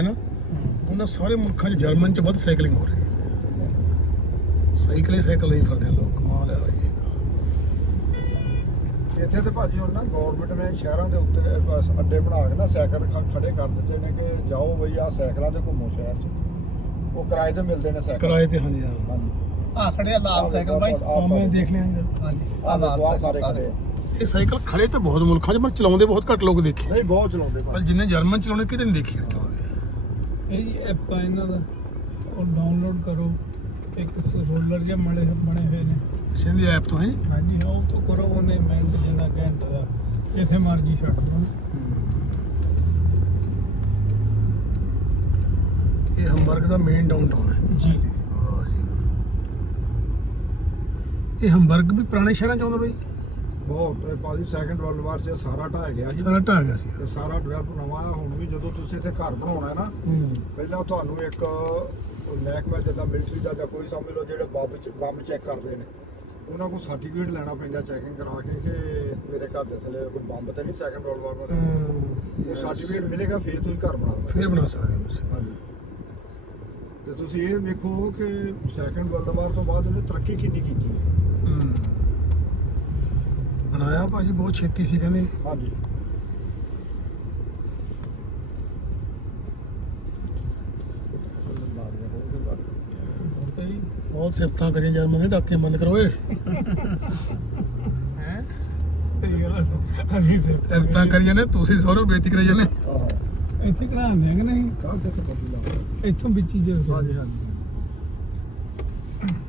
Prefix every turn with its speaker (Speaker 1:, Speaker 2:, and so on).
Speaker 1: ਨਾ ਉਹਨਾਂ ਸਾਰੇ ਮੁਲਕਾਂ 'ਚ ਜਰਮਨ 'ਚ ਵੱਧ ਸਾਈਕਲਿੰਗ ਹੋ ਰਹੀ ਹੈ। ਸਾਈਕਲ ਨਹੀਂ ਫਿਰਦੇ ਲੋਕ, ਕਮਾਲ ਹੈ ਭਾਈ।
Speaker 2: ਇੱਥੇ ਤੇ ਭਾਜੀ ਹੁਣ ਨਾ ਗਵਰਨਮੈਂਟ ਨੇ ਸ਼ਹਿਰਾਂ ਦੇ ਉੱਤੇ ਬਸ ਅੱਡੇ ਬਣਾ ਕੇ ਨਾ ਸਾਈਕਲ ਖੜੇ ਕਰ ਦਿੱਤੇ ਨੇ ਕਿ ਜਾਓ ਬਈ ਆਹ ਸਾਈਕਲਾਂ ਤੇ ਘੁੰਮੋ ਸ਼ਹਿਰ 'ਚ। ਉਹ ਕਿਰਾਏ ਤੇ ਮਿਲਦੇ ਨੇ ਸਾਈਕਲ,
Speaker 1: ਕਿਰਾਏ ਤੇ। ਹਾਂਜੀ ਹਾਂ,
Speaker 3: ਆ ਖੜੇ ਆ ਲਾਲ ਸਾਈਕਲ ਬਾਈ।
Speaker 1: ਮੈਂ ਦੇਖ ਲਿਆ ਇਹਦਾ।
Speaker 3: ਹਾਂਜੀ
Speaker 2: ਆਹ ਲਾਲ ਸਾਰੇ ਖੜੇ।
Speaker 1: ਇਹ ਸਾਈਕਲ ਖੜੇ ਤਾਂ ਬਹੁਤ ਮੁਲਕਾਂ 'ਚ, ਪਰ ਚਲਾਉਂਦੇ ਬਹੁਤ ਘੱਟ ਲੋਕ ਦੇਖੇ।
Speaker 2: ਨਹੀਂ ਬਹੁਤ ਚਲਾਉਂਦੇ
Speaker 1: ਪਰ ਜਿੰਨੇ ਜਰਮਨ ਚਲਾਉਣੇ ਕਿਤੇ ਨਹੀਂ ਦੇਖੇ ਚਲਾਉਂਦੇ।
Speaker 4: ਇਹ ਜੀ ਐਪ ਆ ਇਹਨਾਂ ਦਾ, ਉਹ ਡਾਊਨਲੋਡ ਕਰੋ। ਇੱਕ ਰੋਲਰ ਜਿਹਾ ਬਣੇ ਹੋਏ ਨੇ
Speaker 1: ਸਿੰਧੀ ਐਪ ਤੋਂ ਹੈ ਜੀ।
Speaker 4: ਹਾਂਜੀ ਹਾਂ, ਉਹ ਤੋਂ ਕਰੋ। ਉਹਨੇ ਮਿੰਟ ਜਿੰਨਾ ਘੰਟਾ ਦਾ ਜਿੱਥੇ ਮਰਜ਼ੀ ਛੱਡ ਦਿਓ।
Speaker 1: ਇਹ ਹੰਬਰਗ ਦਾ ਮੇਨ ਡਾਊਨਟਾਊਨ ਹੈ
Speaker 4: ਜੀ।
Speaker 1: ਇਹ ਹੰਬਰਗ ਵੀ ਪੁਰਾਣੇ ਸ਼ਹਿਰਾਂ 'ਚ ਆਉਂਦਾ ਬਈ।
Speaker 2: ਬਹੁਤ ਇਹ ਭਾਜੀ ਸੈਕੰਡ ਵਰਲਡ ਵਾਰ 'ਚ ਸਾਰਾ ਢਾਹ ਗਿਆ ਸੀ
Speaker 1: ਸਾਰਾ ਢਾਹ ਗਿਆ ਸੀ।
Speaker 2: ਤੇ ਸਾਰਾ ਡਿਵੈਲਪ ਨਵਾਂ ਹੈ। ਹੁਣ ਵੀ ਜਦੋਂ ਤੁਸੀਂ ਇੱਥੇ ਘਰ ਬਣਾਉਣਾ ਹੈ ਨਾ, ਪਹਿਲਾਂ ਤੁਹਾਨੂੰ ਇੱਕ ਮਹਿਕਮਾ ਜਿੱਦਾਂ ਮਿਲਟਰੀ ਦਾ ਜਾਂ ਕੋਈ ਸਮਝ ਲਓ ਜਿਹੜੇ ਬੰਬ ਚੈੱਕ ਕਰਦੇ ਨੇ, ਉਹਨਾਂ ਕੋਲ ਸਰਟੀਫਿਕੇਟ ਲੈਣਾ ਪੈਂਦਾ ਚੈਕਿੰਗ ਕਰਾ ਕੇ ਕਿ ਮੇਰੇ ਘਰ ਦੇ ਥੱਲੇ ਕੋਈ ਬੰਬ ਤਾਂ ਨਹੀਂ ਸੈਕੰਡ ਵਰਲਡ ਵਾਰ ਦਾ। ਉਹ ਸਰਟੀਫਿਕੇਟ ਮਿਲੇਗਾ ਫਿਰ ਤੁਸੀਂ ਘਰ ਬਣਾ ਸਕਦੇ।
Speaker 1: ਫੇਰ ਬਣਾ ਸਕਦੇ ਹੋ ਤੁਸੀਂ।
Speaker 2: ਹਾਂਜੀ। ਤੇ ਤੁਸੀਂ ਇਹ ਵੇਖੋ ਕਿ ਸੈਕੰਡ ਵਰਲਡ ਵਾਰ ਤੋਂ ਬਾਅਦ ਇਹਨੇ ਤਰੱਕੀ ਕਿੰਨੀ ਕੀਤੀ ਹੈ।
Speaker 1: ਬਣਾਇਆ ਭਾਜੀ ਬਹੁਤ ਛੇਤੀ ਸੀ ਕਹਿੰਦੇ।
Speaker 2: ਹਾਂਜੀ।
Speaker 1: ਬਹੁਤ ਸਿਫਤਾਂ ਕਰੀਆਂ ਜਰਮਨ ਨੇ, ਡਾਕੇ ਬੰਦ ਕਰੋ ਓਏ। ਹੈ
Speaker 4: ਸਹੀ ਗੱਲ ਆ। ਅਸੀਂ
Speaker 1: ਸਿਫਤਾਂ ਕਰੀ ਜਾਂਦੇ, ਤੁਸੀਂ ਸਹੁਰੇ ਬੇਇੱਜ਼ਤੀ ਕਰੀ ਜਾਂਦੇ।
Speaker 4: ਇੱਥੇ ਕਰਾਉਂਦੇ ਆ ਕਿ ਨਹੀਂ? ਇੱਥੋਂ ਵਿੱਚ ਹੀ ਜੇ
Speaker 2: ਹਾਂਜੀ ਹਾਂਜੀ।